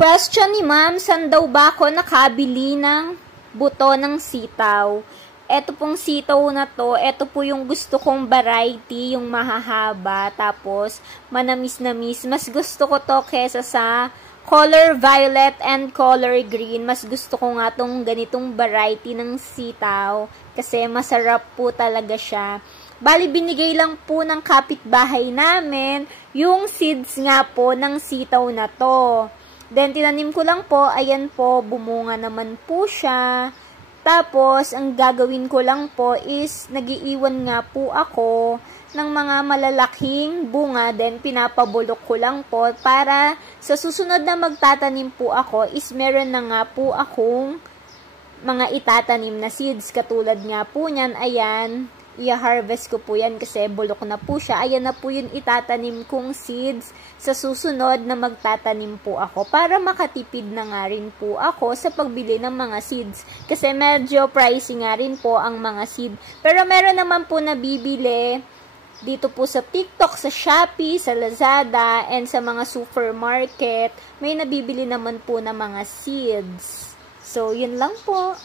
Question ni ma'am, saan daw ba ako nakabili ng buto ng sitaw? Ito pong sitaw na to, ito po yung gusto kong variety, yung mahahaba, tapos manamis-namis. Mas gusto ko to kesa sa color violet and color green. Mas gusto ko nga tong ganitong variety ng sitaw kasi masarap po talaga siya. Bali, binigay lang po ng kapitbahay namin yung seeds nga po ng sitaw na to. Then, tinanim ko lang po, ayan po, bumunga naman po siya. Tapos, ang gagawin ko lang po is, nagiiwan nga po ako ng mga malalaking bunga. Then, pinapabulok ko lang po para sa susunod na magtatanim po ako is meron na nga po akong mga itatanim na seeds. Katulad nga po niyan, ayan. I-harvest ko po yan kasi bulok na po siya. Ayan na po yung itatanim kong seeds sa susunod na magtatanim po ako para makatipid na nga rin po ako sa pagbili ng mga seeds. Kasi medyo pricey nga rin po ang mga seed. Pero meron naman po nabibili dito po sa TikTok, sa Shopee, sa Lazada, and sa mga supermarket. May nabibili naman po na mga seeds. So, yun lang po.